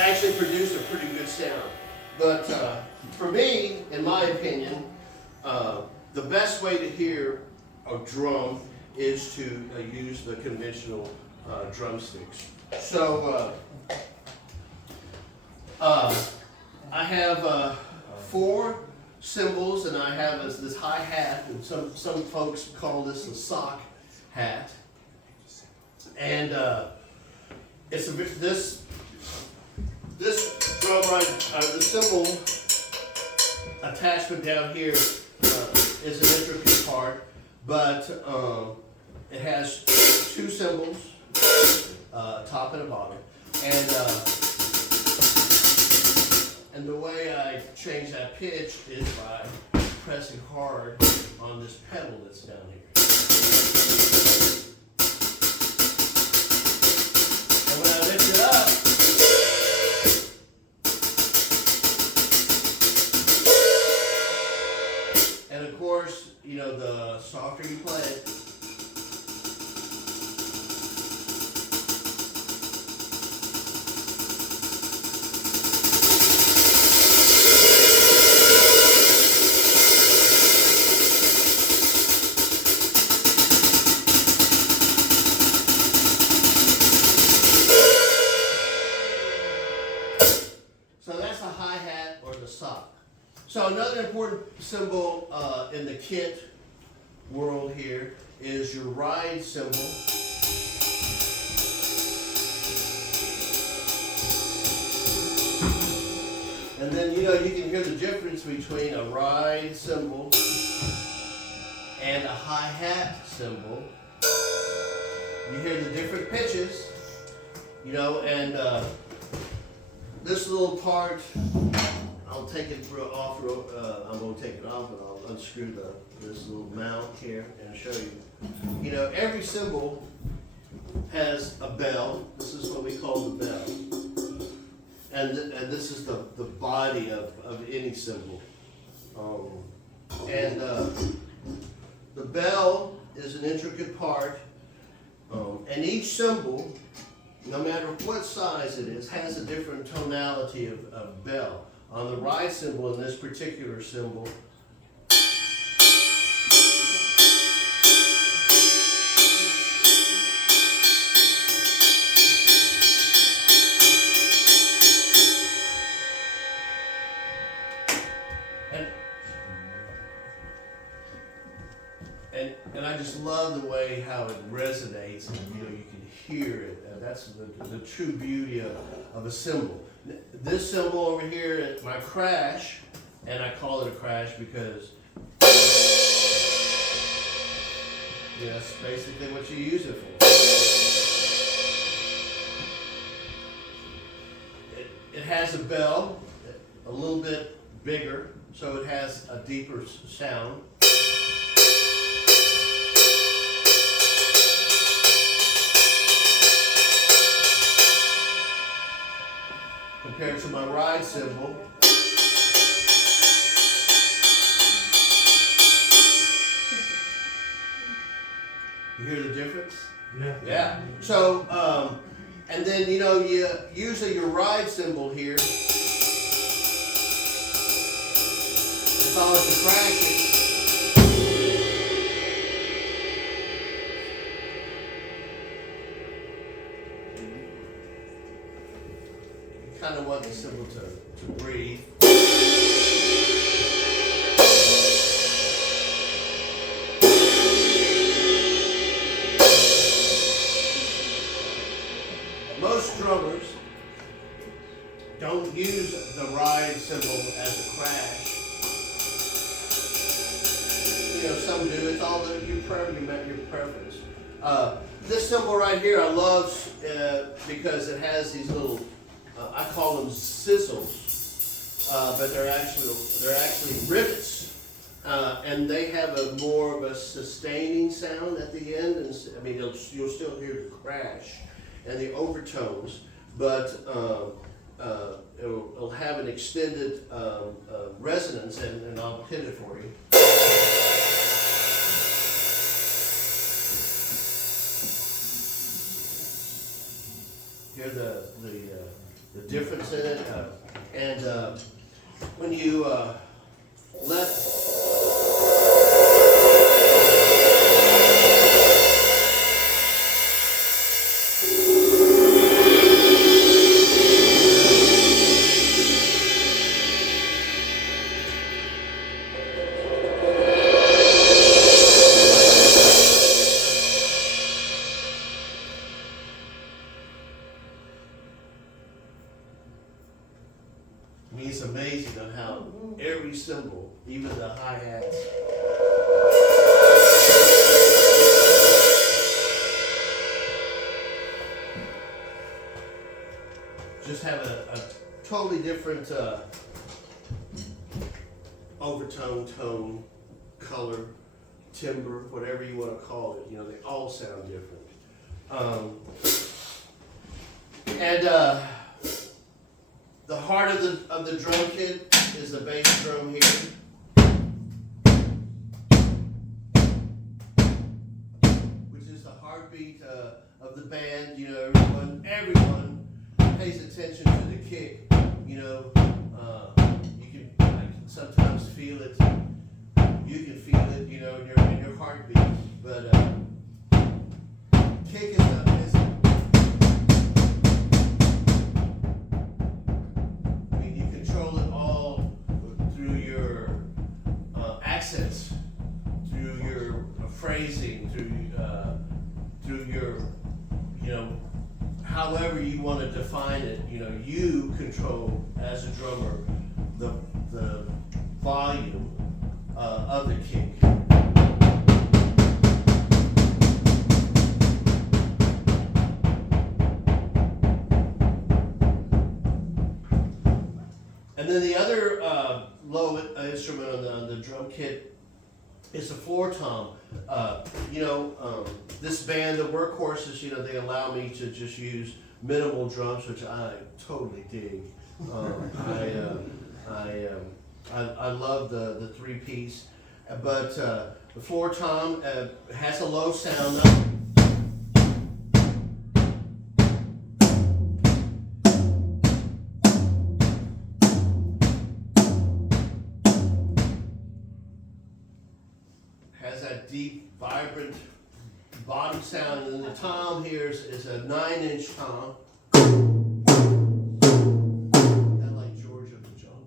actually produce a pretty good sound. But for me, in my opinion, the best way to hear a drum is to use the conventional drumsticks. So I have 4 cymbals, and I have this hi-hat, and some folks call this a sock hat. And it's this drum the cymbal attachment down here is an intricate part, but it has 2 cymbals, top and a bottom, and the way I change that pitch is by pressing hard on this pedal that's down here. And when I lift it up, and of course, you know, the softer you play it, so another important cymbal in the kit world here is your ride cymbal. And then, you know, you can hear the difference between a ride cymbal and a hi-hat cymbal. You hear the different pitches, you know, and this little part, I'll take it off. I'm going to take it off, and I'll unscrew this little mount here and show you. You know, every cymbal has a bell. This is what we call the bell, and this is the body of any cymbal. The bell is an intricate part, and each cymbal, no matter what size it is, has a different tonality of bell. On the ride cymbal, in this particular cymbal, and I just love the way how it resonates, and you know, you can hear it. And that's the true beauty of a cymbal. This cymbal over here, my crash, and I call it a crash because that's basically what you use it for. It has a bell, a little bit bigger, so it has a deeper sound. Compared to my ride cymbal. You hear the difference? Yeah. Yeah. So, and then, you know, usually your ride cymbal here, if I was to crash it, kind of want the cymbal to breathe. Most drummers don't use the ride cymbal as a crash. You know, some do. It's all your preference. This cymbal right here I love because it has these little, I call them sizzles, but they're actually rivets, and they have more of a sustaining sound at the end. And I mean, you'll still hear the crash and the overtones, but it'll have an extended resonance, and I'll hit it for you. Hear the difference in it. When you let I mean, it's amazing on how every cymbal, even the hi-hats, just have a totally different overtone, tone, color, timbre, whatever you want to call it. You know, they all sound different. The heart of the drum kit is the bass drum here. Which is the heartbeat of the band. You know, everyone pays attention to the kick. You know, I can sometimes feel it. You can feel it, you know, in your heartbeat. But kick is through your phrasing, through your, you know, however you want to define it. You know, you control as a drummer the volume of the kick. And then the other low instrument on the drum kit is a floor tom. This band, the Workhorses, you know, they allow me to just use minimal drums, which I totally dig. I love the three-piece, but the floor tom has a low sound though. Has that deep, vibrant bottom sound, and then the tom here is a 9-inch tom. Kind of like George of the Jungle.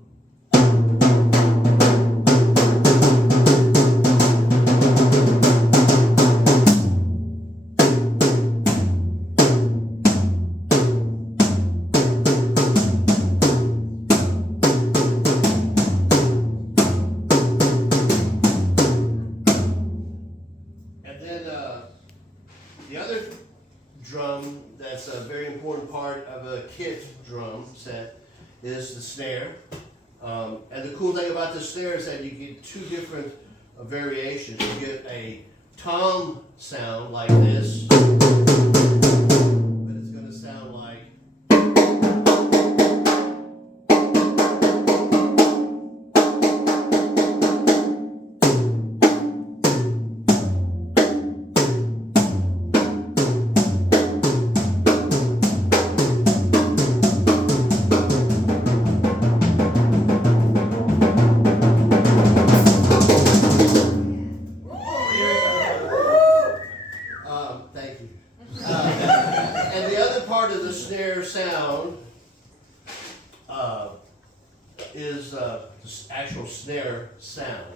The other drum that's a very important part of a kit drum set is the snare. And the cool thing about the snare is that you get two different variations. You get a tom sound like this, but it's going to sound like thank you. And the other part of the snare sound is the actual snare sound.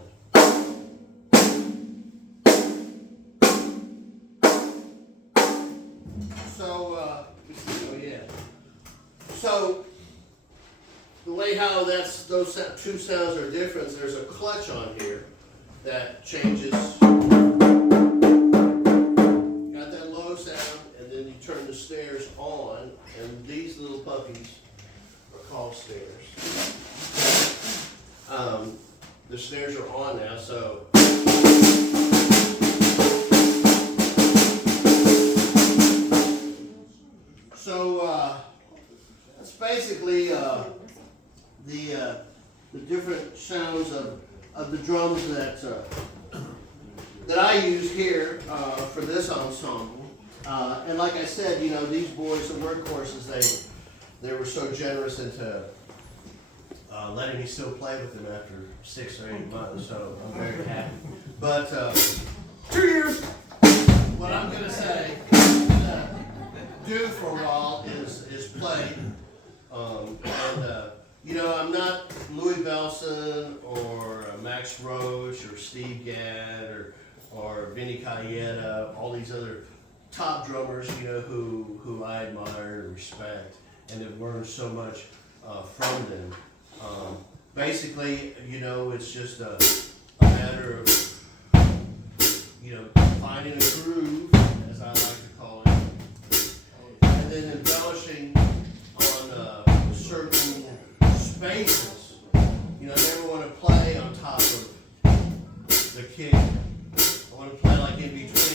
So the way how those two sounds are different, there's a clutch on here that changes. Turn the snares on, and these little puppies are called snares. The snares are on now, so that's basically the different sounds of the drums that I use here for this ensemble. And like I said, you know, these boys, the Workhorses, they were so generous into letting me still play with them after 6 or 8 months, so I'm very happy. But 2 years. What I'm gonna say, do for a while is play, you know, I'm not Louis Belson or Max Roach or Steve Gadd or Vinny Colaiuta, all these other top drummers, you know, who I admire and respect and have learned so much from them. Basically, you know, it's just a matter of, you know, finding a groove, as I like to call it, and then embellishing on certain spaces. You know, I never want to play on top of the kick. I want to play like in between.